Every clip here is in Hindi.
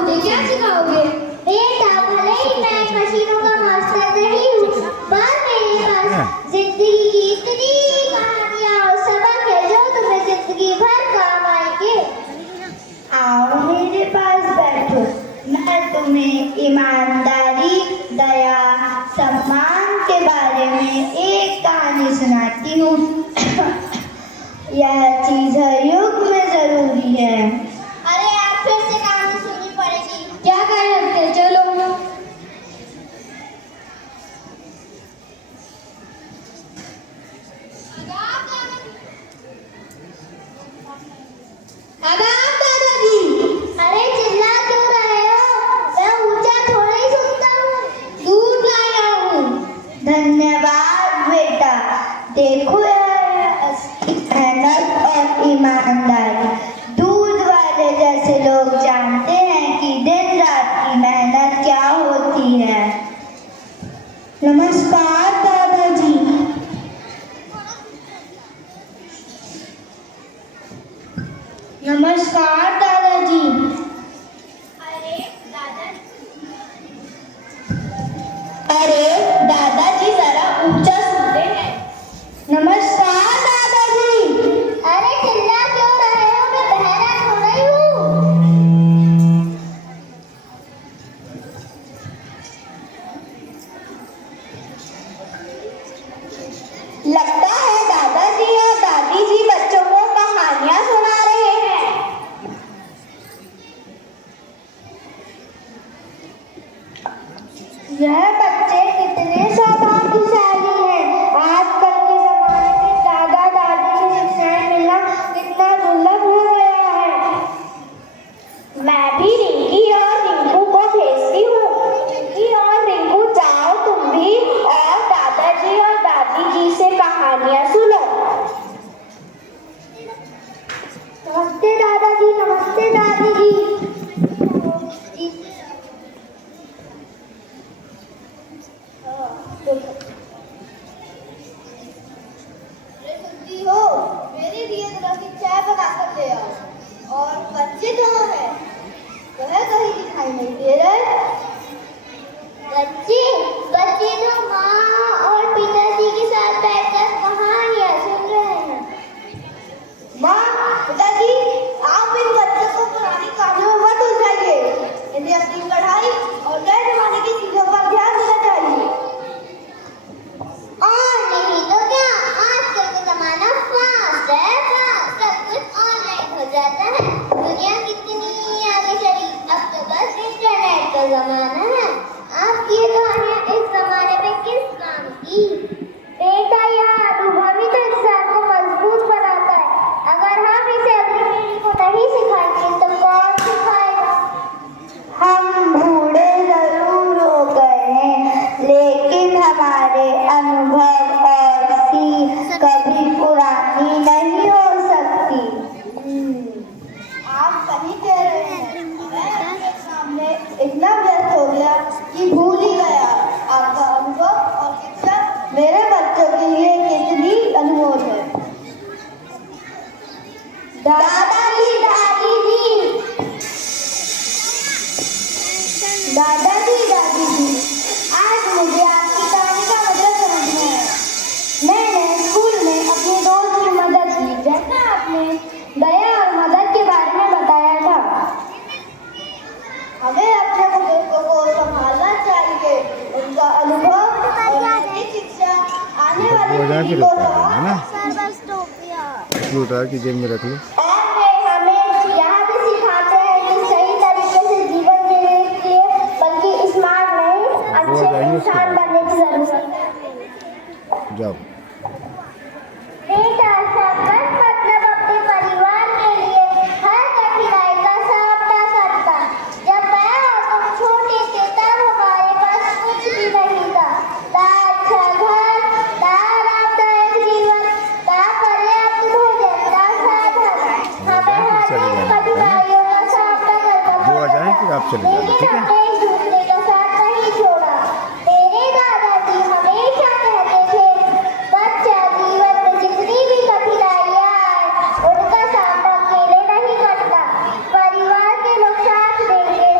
मुझे क्या सिखाओगे? बेटा, भले ही मैं मशीनों का मास्टर नहीं हूँ, पर मेरे पास जिंदगी की इतनी कहानियाँ और सबक है जो तुम्हें जिंदगी भर काम आएंगे। आओ मेरे पास बैठो, मैं तुम्हें ईमानदारी, दया, सम्मान के बारे में एक कहानी सुनाती हूँ। यह चीज हर युग में जरूरी है। अरे आप फिर से कहानी सुननी पड़ेगी। क्या कर सकते, चलो। आदाब दादाजी। अरे चिल्ला क्यों रहे हो? मैं ऊंचा थोड़ा ही सुनता हूँ। दूध लाया हूँ। धन्यवाद बेटा। देखो यार, असली मेहनत और ईमानदारी। दूध वाले जैसे लोग जानते हैं कि दिन रात की मेहनत क्या होती है। नमस्कार दादाजी। नमस्कार दादाजी। अरे दादाजी जरा ऊंचा सुनते हैं। नमस्कार दादाजी। अरे चिल्ला क्यों रहे हो? मैं बहरा थोड़ा ही हूँ। लगता है दादाजी और दादी जी बच्चों को कहानियां सुना रहे हैं। यह बच्चे कितने सौभाग्यशाली हैं। आजकल के जमाने में दादा दादी की शिक्षाएं मिलना कितना दुर्लभ हो गया है। मैं भी रिंकी और रिंकू को भेजती हूँ। रिंकी और रिंकू जाओ तुम भी और दादाजी और दादी जी से कहानियां सुनो। नमस्ते दादाजी। नमस्ते दादी जी। सुनती हो, मेरे लिए जरा सी चाय बनाकर ले आओ। और बच्चे कहाँ हैं? वह कहीं दिखाई नहीं दे रहे। बच्चे बच्चे तो माँ और पिताजी के साथ बैठकर कहानियां सुन रहे हैं। माँ, पिताजी, आप इन बच्चों को पुरानी कहानियों में मत उलझाइए। इन्हें अपनी पढ़ाई और नए जमाने की चीजों पर ध्यान देना चाहिए। और नहीं तो क्या, आजकल का जमाना फास्ट है। सब कुछ ऑनलाइन हो जाता है। दुनिया कितनी आगे चली, अब तो बस इंटरनेट का जमाना है। आपकी ये कहानियां इस जमाने में किस काम की? बेटा, यह अनुभव ही तो इंसान को मजबूत बनाता है। अगर हम इसे अगली पीढ़ी को नहीं सिखाएंगे तो कौन सिखाएगा? हम बूढ़े जरूर हो गए हैं, लेकिन हमारे अनुभव और सीख कभी पुरानी नहीं हो सकती। आप सही कह रहे हैं। मैं आपके सामने इतना व्यस्त हो गया कि भूल ही गया आपका अनुभव और शिक्षा मेरे बच्चों के लिए कितनी अनमोल है। दादाजी, दादी जी। दादाजी, दादी जी, आज मुझे आपकी कहानी का मतलब समझ में आया। मैंने स्कूल में अपने दोस्त की मदद की, जैसा आपने दया और मदद के बारे में बताया था। हमें अपने बुजुर्गों को संभालना चाहिए। उनका अनुभव और उनकी शिक्षा आने वाली पीढ़ी को लूटा की जेब में रख लो। और वे हमें यह भी सिखाते हैं कि सही तरीके से जीवन जीने के लिए बल्कि स्मार्ट नहीं, अच्छे इंसान बनने की जरूरत है। जाओ। बेटा, सरपंच मतलब अपने परिवार के लिए हर कठिनाई का सामना करता। जब मैं और तुम छोटे थे तब हमारे पास कुछ भी नहीं था। ना अच्छा घर, ना आरामदायक जीवन, ना पर्याप्त भोजन, ना साधन। हमें हर दिन कठिनाइयों का सामना करना जो आ जाए फिर आप चले जाना, ठीक है? हमने एक दूसरे का साथ नहीं छोड़ा। मेरे दादाजी हमेशा कहते थे, बच्चा जीवन में जितनी भी कठिनाइयां आए उनका सामना अकेले नहीं करता, परिवार के लोग साथ देंगे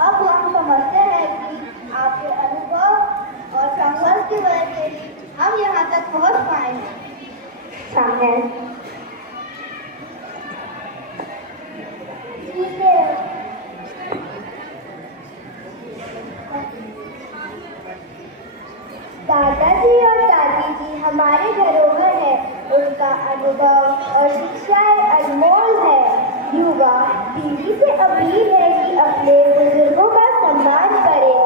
अब हम समझते हैं कि आपके अनुभव और संघर्ष की वजह से ही हम यहाँ तक पहुँच पाए हैं। ठीक है। दादाजी और दादी जी हमारे धरोहर है। उनका अनुभव और शिक्षाएं अनमोल है। युवा पीढ़ी से अपील है कि अपने बुजुर्गों का सम्मान करें